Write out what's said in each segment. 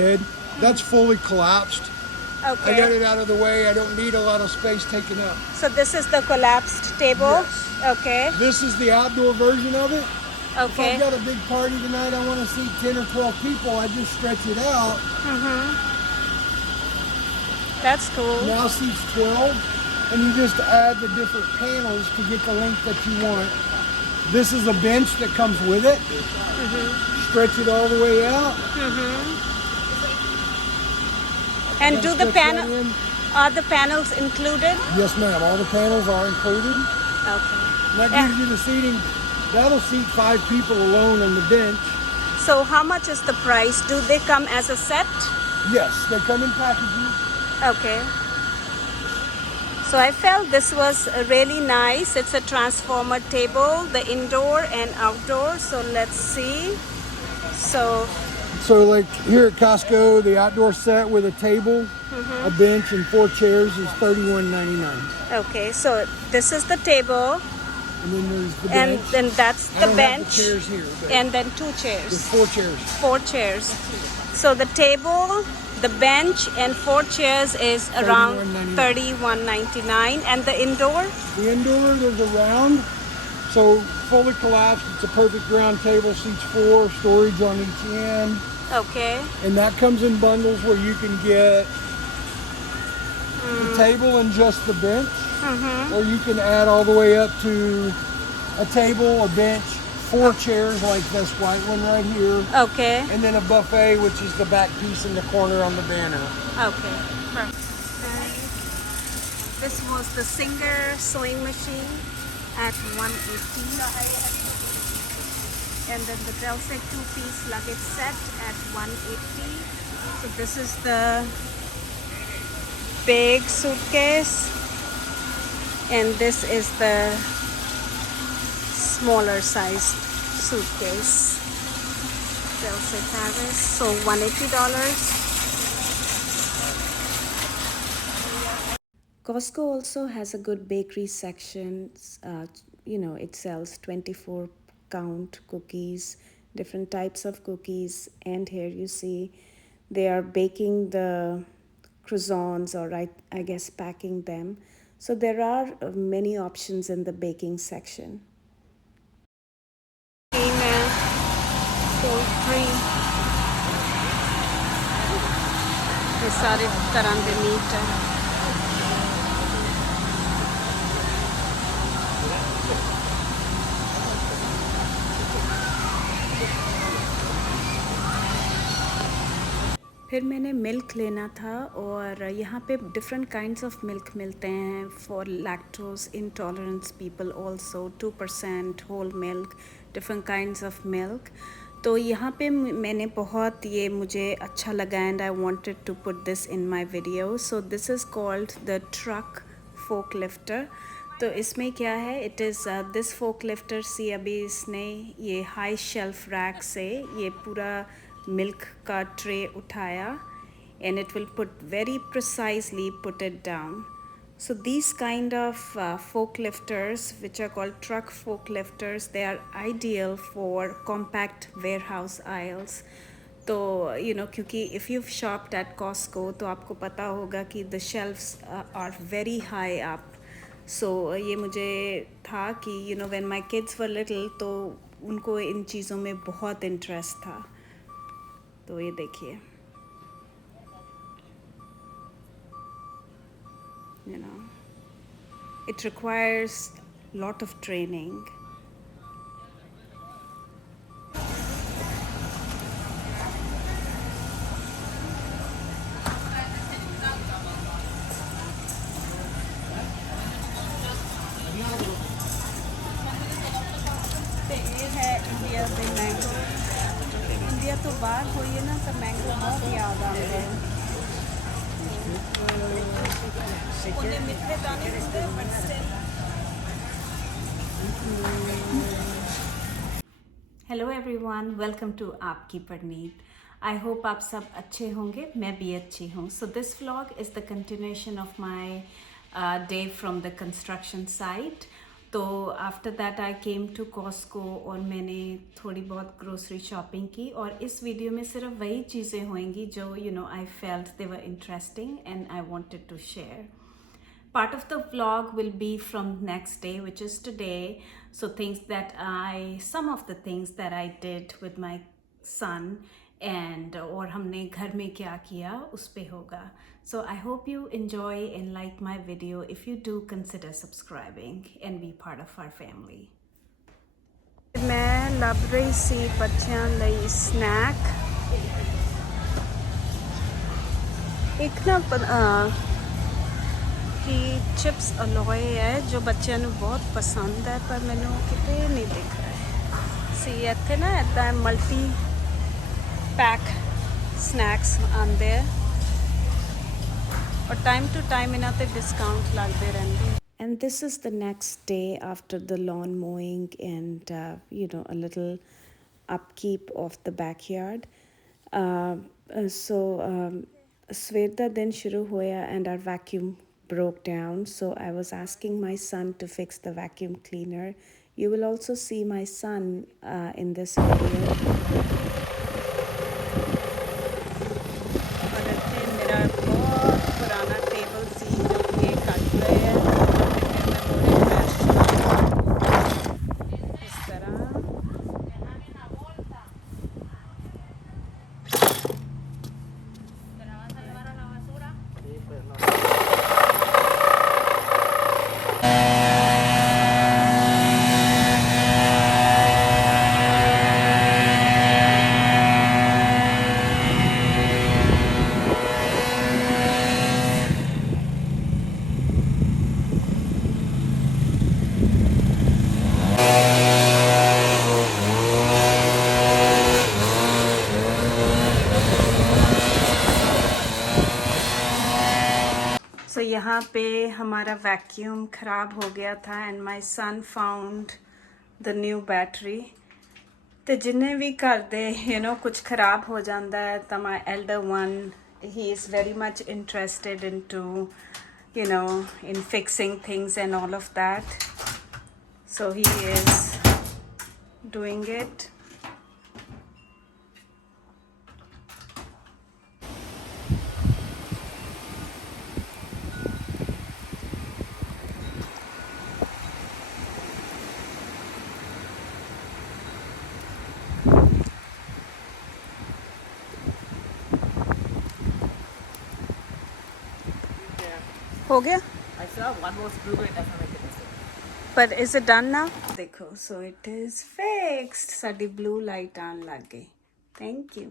head. That's fully collapsed. Okay. I got it out of the way. I don't need a lot of space taken up. So this is the collapsed table? Yes. Okay. This is the outdoor version of it. If Okay. I've got a big party tonight, I want to seat 10 or 12 people, I just stretch it out. That's cool. Now seats 12, and you just add the different panels to get the length that you want. This is a bench that comes with it. Stretch it all the way out. And do the are the panels included? Yes, ma'am. All the panels are included. Okay. And that gives you the seating. That'll seat 5 people alone on the bench. So how much is the price? Do they come as a set? Yes, they come in packages. Okay. So I felt this was really nice. It's a transformer table, the indoor and outdoor. So let's see. So like here at Costco, the outdoor set with a table, a bench, and 4 chairs is $31.99. Okay, so this is the table. And then there's the And bench. then that's the I don't bench. have the chairs here, but And then 2 there's chairs. 4 chairs. 4 chairs. So the table, the bench, and 4 chairs is around $31.99. And the indoor? The indoor, there's a round. So fully collapsed, it's a perfect round table, seats 4, storage on each end. Okay. And that comes in bundles where you can get the table and just the bench. Or you can add all the way up to a table, a bench, 4 chairs like this white one right here. Okay. And then a buffet, which is the back piece in the corner on the banner. Okay. Perfect. This was the Singer sewing machine at $180. And then the Delsey 2-piece luggage set at $180. So this is the big suitcase. And this is the smaller sized suitcase. Delsey Paris. So $180. Costco also has a good bakery section. It sells 24 count cookies, different types of cookies, and here you see they are baking the croissants, or I guess packing them. So there are many options in the baking section. Email for free. ये सारे तरह के meet है. फिर मैंने milk लेना था, और यहाँ पे डिफरेंट काइंड्स ऑफ मिल्क मिलते हैं for lactose intolerance people also. 2% whole milk, different kinds of milk. तो यहाँ पे मैंने बहुत ये मुझे अच्छा लगा, and I wanted to put this in my video. So this is called the truck fork lifter. तो इसमें क्या है, it is this fork lifter see अभी इसने ये हाई शेल्फ रैक से ये पूरा milk ka tray uthaya, and it will put very precisely put it down. So these kind of fork lifters, which are called truck fork lifters, they are ideal for compact warehouse aisles. तो क्योंकि if you've shopped at Costco तो आपको पता होगा कि the shelves are very high up. So ये मुझे था कि when my kids were little तो उनको इन चीज़ों में बहुत इंटरेस्ट था. तो ये देखिए, it requires lot of training. ये है इंडिया में मैंगो. इंडिया तो बाहर होइए ना तो मैंगो बहुत याद आते हैं. उन्हें मीठे दाने होते हैं but still. Hello everyone, welcome to आपकी परनीत. आई होप आप सब अच्छे होंगे, मैं भी अच्छी हूँ. So this vlog is the continuation of my day from the construction site. तो after that I came to Costco और मैंने थोड़ी बहुत ग्रोसरी शॉपिंग की और इस वीडियो में सिर्फ वही चीज़ें होंगी जो I felt they were interesting and I wanted to share. Part of the vlog will be from next day, which is today. So some of the things that I did with my son and और हमने घर में क्या किया उस पे होगा. So I hope you enjoy and like my video. If you do, consider subscribing and be part of our family. मैं ਲੱਭ ਰਹੀ ਸੀ ਬੱਚਿਆਂ ਲਈ ਸਨੈਕ. ਇੱਕ ਨਾ ਕਿ ਚਿਪਸ ਅਲੋਏ ਹੈ ਜੋ ਬੱਚਿਆਂ ਨੂੰ ਬਹੁਤ ਪਸੰਦ ਹੈ ਪਰ ਮੈਨੂੰ ਕਿਤੇ ਨਹੀਂ ਦਿਖ ਰਿਹਾ ਸੀ. ਇੱਥੇ ਨਾ ਇੱਦਾਂ ਮਲਟੀ ਪੈਕ ਸਨੈਕਸ ਆਉਂਦੇ ਆ ਔਰ ਟਾਈਮ ਟੂ ਟਾਈਮ ਇਹਨਾਂ ਤੇ ਡਿਸਕਾਊਂਟ ਲੱਗਦੇ ਰਹਿੰਦੇ. And this is the next day after the lawn mowing and a little upkeep of the backyard. सवेर ਦਾ दिन शुरू होया and our vacuum broke down, so I was asking my son to fix the vacuum cleaner. You will also see my son in this video. और ਇੱਥੇ ਮੇਰਾ ਬਹੁਤ ਪੁਰਾਣਾ table ਸੀ ਜੋ ਕਿ ਕੱਟ ਰਹੇ ਹੈ ਫਿਰ ਮੈਂ ਥੋੜੇ ਰੈਸਟ ਇਸ ਤਰ੍ਹਾਂ. So यहाँ पे हमारा वैक्यूम ख़राब हो गया था and my son found the new battery. तो जिन्हें भी घर दे कुछ ख़राब हो जाता है तो माई एल्डर वन ही is very much interested in to in fixing things and all of that. So he is doing it. हो गया? I still have one more screw, but it doesn't make a mistake. But is it done now? देखो, so it is fixed. Sari blue light आन लग गई. Thank you.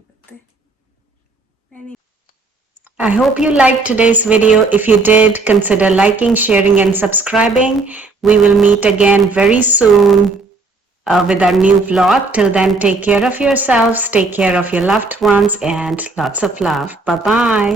I hope you liked today's video. If you did, consider liking, sharing and subscribing. We will meet again very soon with our new vlog. Till then, take care of yourselves, take care of your loved ones and lots of love. Bye-bye.